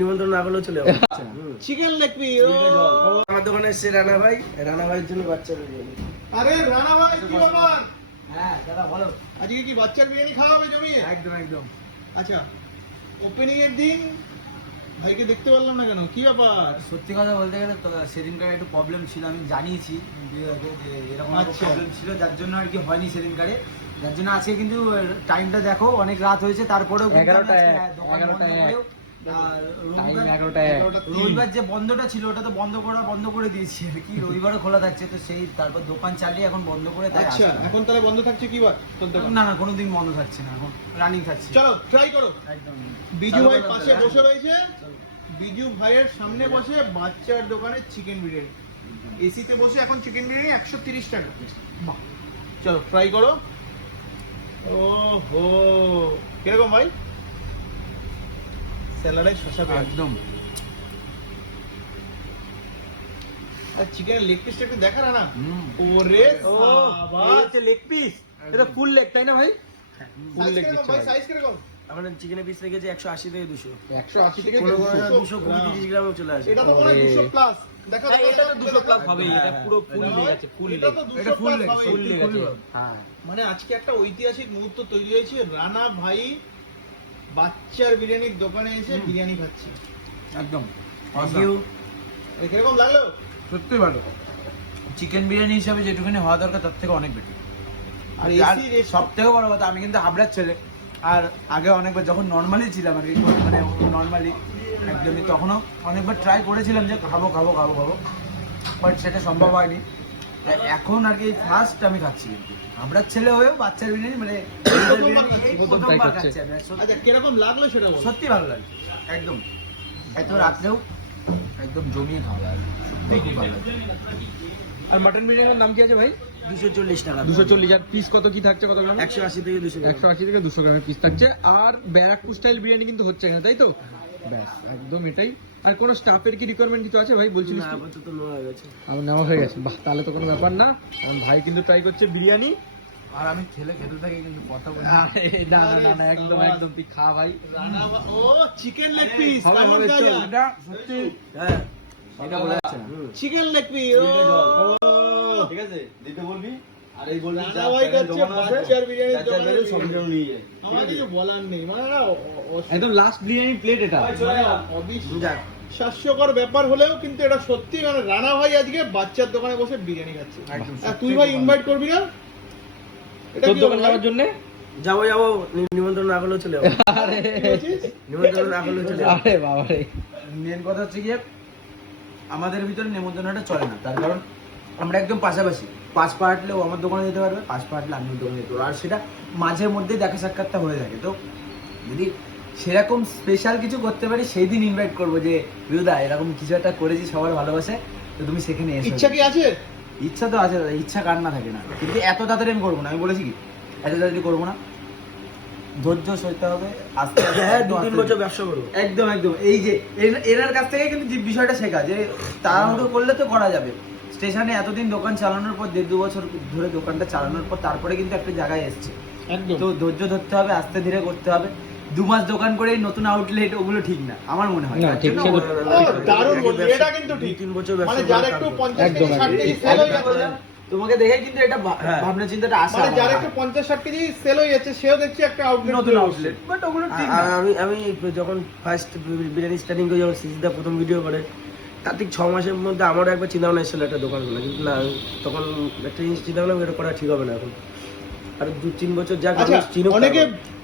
নিমন্ত্রণ না করলেও চলে চিকেন লেগ পিস আমার দোকানে এসছে রানা ভাই। রানা ভাইয়ের জন্য বাচ্চা বিরিয়ানি। আরে রানা ভাই কি ব্যাপার? হ্যাঁ দাদা বলো। আজকে কি বাচ্চার বিরিয়ানি খাওয়া হবে জমিয়ে? একদম একদম। আচ্ছা ওপেনিং এর দিন ভাইকে দেখতে পারলাম না কেন? কি ব্যাপার? সত্যি কথা বলতে গেলে সেদিনকার একটু প্রবলেম ছিল আমি জানিয়েছি। যে এরকম আচ্ছা। প্রবলেম ছিল যার জন্য আর কি হয়নি সেদিনকারে। যার জন্য আজকে কিন্তু টাইমটা দেখো অনেক রাত হয়েছে তারপরেও এগারোটা হ্যাঁ, এগারোটা আর রবিবার- যে বন্ধটা ছিল ওটা তো বন্ধ করা বন্ধ করে দিয়েছি আর কি। রবিবারও খোলা থাকছে তো সেই তারপর দোকান চালিয়ে এখন বন্ধ করে আচ্ছা এখন তাহলে বন্ধ থাকছে কি বার? না না কোনোদিন বন্ধ থাকছে না এখন রানিং থাকছে। চলো ট্রাই করো। একদম। বিজু ভাই পাশে বসে। রয়েছে। বিজু ভাইয়ের সামনে বসে বাচ্চার দোকানে চিকেন বিরিয়ানি। এসিতে বসে এখন চিকেন বিরিয়ানি একশো তিরিশ টাকা। বাহ। চলো ট্রাই করো। ও হো কীরকম ভাই? স্যালাডে শসা একদম। আর চিকেনের লেগ পিসটা একটু দেখা না ওরে হচ্ছে লেগ পিস এটা ফুল লেগ তাই না ভাই? ফুল লেগ দিচ্ছে ভাই? সাইজ কীরকম? আমার চিকেনের পিস রেখেছে একশো আশি থেকে দুশো। একশো আশি থেকে কোনো কোনো দুশো দুশো কুড়ি তিরিশ গ্রামও চলে আসে এটা তো হয় ওরে। দুশো প্লাস দেখো হ্যাঁ, এটা তো দেখো, 200 দেখো। প্লাস হবে এটা পুরো ফুল লেগ আছে ফুল লেগ এটা full plus ফুল লেগ আছে। হ্যাঁ। মানে আজকে একটা ঐতিহাসিক মুহূর্ত তৈরি হয়েছে। রানা ভাই বাচ্চার বিরিয়ানির দোকানে এসে বিরিয়ানি খাচ্ছি। একদম। কীরকম লাগল? সত্যি ভালো। চিকেন বিরিয়ানি হিসাবে যেটুকুনি হওয়া দরকার তার থেকে অনেক বেশি আর সব থেকে বড় কথা আমি কিন্তু হাবড়ার ছেলে। আর আগে অনেকবার যখন নর্মালি ছিলাম আর কি মানে নর্মালি একদমই তখনও অনেকবার ট্রাই করেছিলাম যে খাব খাব খাব খাব। বাট সেটা সম্ভব হয়নি। এখন আর কি ফার্স্ট আমি খাচ্ছি। হাবড়ার ছেলে হয়েও বাচ্চার বিরিয়ানি মানে সত্যি- আচ্ছা কীরকম লাগল সেটা সত্যি ভালো লাগে একদম। এত রাত্রেও একদম জমিয়ে খাওয়া যায় সত্যি খুব ভালো লাগে। আর মাটন বিরিয়ানির নাম কি আছে ভাই? দুশো চল্লিশ টাকা। দুশো চল্লিশ আর পিস কত কি থাকছে কত গ্রাম একশো আশি থেকে দুশো একশো আশি থেকে দুশো গ্রামের পিস থাকছে। আর ব্যারাকপুর স্টাইল বিরিয়ানি কিন্তু হচ্ছে এখানে তাই তো? ব্যাস একদম এটাই। আর কোনো স্টাফের কি রিকোয়ারমেন্ট কিছু আছে ভাই? বলছিলিস না? আপাতত নেওয়া হয়ে গেছে। আমার নেওয়া হয়ে গেছে। বাহ তাহলে তো কোনো ব্যাপার না। আমার ভাই কিন্তু ট্রাই করছে বিরিয়ানি। আর আমি খেলে খেতে থাকি কিন্তু কথা বলি না। না না না একদম একদম তুই খা ভাই। ও চিকেন লেগ পিস হবে, হবে। এটা সত্যি। হ্যাঁ এটা বলে যাচ্ছে চিকেন লেগ পিস ও। ঠিক আছে দিতে বলবি? আর এই বলবি রানা ভাই করছে বাচ্চার বিরিয়ানির দোকানে সব বিরিয়ানি। নিয়ে যায়। আমার কিছু বলার নেই মানে না অ- অ- একদম লাস্ট বিরিয়ানি প্লেট এটা। ব্যাপার হলেও কিন্তু এটা সত্যি মানে রানা ভাই আজকে বাচ্চার দোকানে বসে বিরিয়ানি খাচ্ছে। আর তুই ভাই ইনভাইট করবি না? এটা দোকান যাওয়ার জন্য? যাব যাব। নিমন্ত্রণ না করলেও চলে? নিমন্ত্রণ না করলেও চলে আরে বাবা রে মেন কথা হচ্ছে গিয়ে আমাদের ভিতরে নেমন্তন্নটা চলে না। তার কারণ আমরা একদম পাশাপাশি। পাঁচ পা হাঁটলেও আমার দোকানে যেতে পারবে পাঁচ পা হাঁটলে আমি দোকানে যেতে পারব। আর সেটা মাঝে মধ্যে দেখা সাক্ষাৎটা হয়ে থাকে। তো যদি সেরকম স্পেশাল কিছু করতে পারি সেই দিন ইনভাইট করব যে বিউদা এরকম কিছু একটা করেছি সবার ভালোবাসে তো তুমি সেখানে এসো। ইচ্ছা কি আছে? ইচ্ছা তো আছে দাদা ইচ্ছা কার না থাকে না। কিন্তু এত তাড়াতাড়ি আমি করব না। আমি বলেছি কি এত তাড়াতাড়ি করব না। ধৈর্য সইতে হবে আস্তে আস্তে হ্যাঁ দু তিন বছর ব্যবসা করব। একদম একদম। এই যে এনার কাছ থেকে কিন্তু যে বিষয়টা শেখা যে তাড়াহুড়ো করলে তো করা যাবে। স্টেশনে এতদিন দোকান চালানোর পর দেড় দু বছর ধরে দোকানটা চালানোর পর তারপরে কিন্তু একটা জায়গায় এসছে তো ধৈর্য ধরতে হবে আস্তে ধীরে করতে হবে দু মাস দোকান করে নতুন আউটলেট ওগুলো ঠিক না আমার মনে হয় দারুণ এটা কিন্তু ঠিক। তিন বছর মানে যার একটু তারপর। পঞ্চাশ একদম, কেজি ষাট একদম। কেজি এই- সেল হয়ে। যাচ্ছে তোমাকে দেখে কিন্তু এটা। ভাবনা চিন্তাটা আসে মানে যার। একটু পঞ্চাশ ষাট কেজি সেল হয়ে যাচ্ছে সেও দেখছি একটা আউটলেট নতুন আউটলেট বাট ওগুলো ঠিক না আমি আমি যখন ফার্স্ট বিরিয়ানি স্টার্টিং করি যখন সিজিদা প্রথম ভিডিও করে তার ঠিক ছ মাসের মধ্যে আমারও একবার চিন্তা ভাবনা এসেছিল একটা দোকান খোলা কিন্তু না তখন একটা জিনিস চিন্তা ভাবনা এটা করা ঠিক হবে না এখন। আর দু তিন বছর যাক আচ্ছা চিনুক অনেকে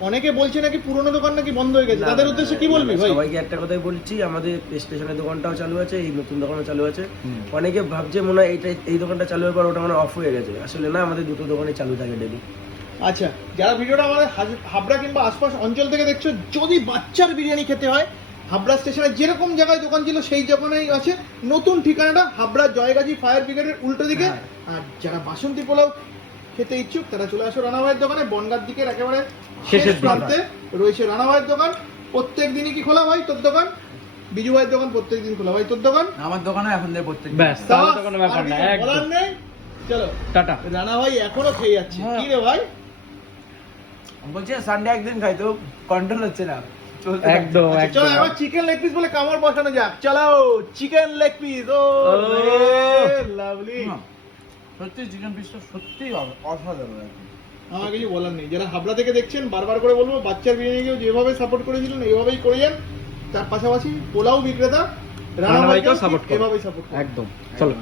অনেকে বলছে নাকি পুরনো দোকান নাকি বন্ধ হয়ে গেছে তাদের উদ্দেশ্যে কি বলবি ভাই? সবাইকে একটা কথাই বলছি আমাদের স্টেশনের দোকানটাও চালু আছে এই নতুন দোকানও চালু আছে। অনেকে ভাবছে মনে হয় এইটা এই দোকানটা চালু হওয়ার পর ওটা মানে অফ হয়ে গেছে। আসলে না আমাদের দুটো দোকানই চালু থাকে ডেলি আচ্ছা যারা ভিডিওটা আমাদের হাবড়া কিংবা আশপাশ অঞ্চল থেকে দেখছ যদি বাচ্চার বিরিয়ানি খেতে হয় হাবড়া স্টেশনে যেরকম জায়গায় দোকান ছিল সেই দোকানেই আছে। নতুন ঠিকানাটা হাবড়া জয়গাজী ফায়ার ব্রিগেডের উল্টো দিকে। হ্যাঁ। আর যারা বাসন্তী পোলাও খেতে ইচ্ছুক তারা চলে আসো রানাভাইয়ের দোকানে। বনগার দিকের একেবারে শেষের দিকে। প্রান্তে রয়েছে রানাভাইয়ের দোকান। প্রত্যেক দিনই কি খোলা ভাই তোর দোকান? বিজু ভাইয়ের দোকান প্রত্যেক দিন খোলা ভাই তোর দোকান? আমার দোকানে এখন দিয়ে প্রত্যেক ব্যাস তাহলে তো ব্যাপার না বলার নেই? চলো টাটা। রানা ভাই এখনও খেয়ে যাচ্ছে। হ্যাঁ। কি রে ভাই? বলছি সানডে একদিন খাই তো কন্ট্রোল হচ্ছে না। একদম আচ্ছা, চলো এবার চিকেন লেগ পিস বলে কামড় বসানো যাক। চলো চিকেন লেগ পিস ও। লাভলি সত্যি চিকেন পিসটা সত্যি অসাধারণ আমার কিছু বলার নেই। যারা হাবড়া থেকে দেখছেন বারবার করে বলব বাচ্চার বিরিয়ানিকেও যেভাবে সাপোর্ট করেছিলেন এইভাবেই করে যান। তার পাশাপাশি পোলাও বিক্রেতা রানা ভাইকেও support এভাবেই সাপোর্ট একদম চলো।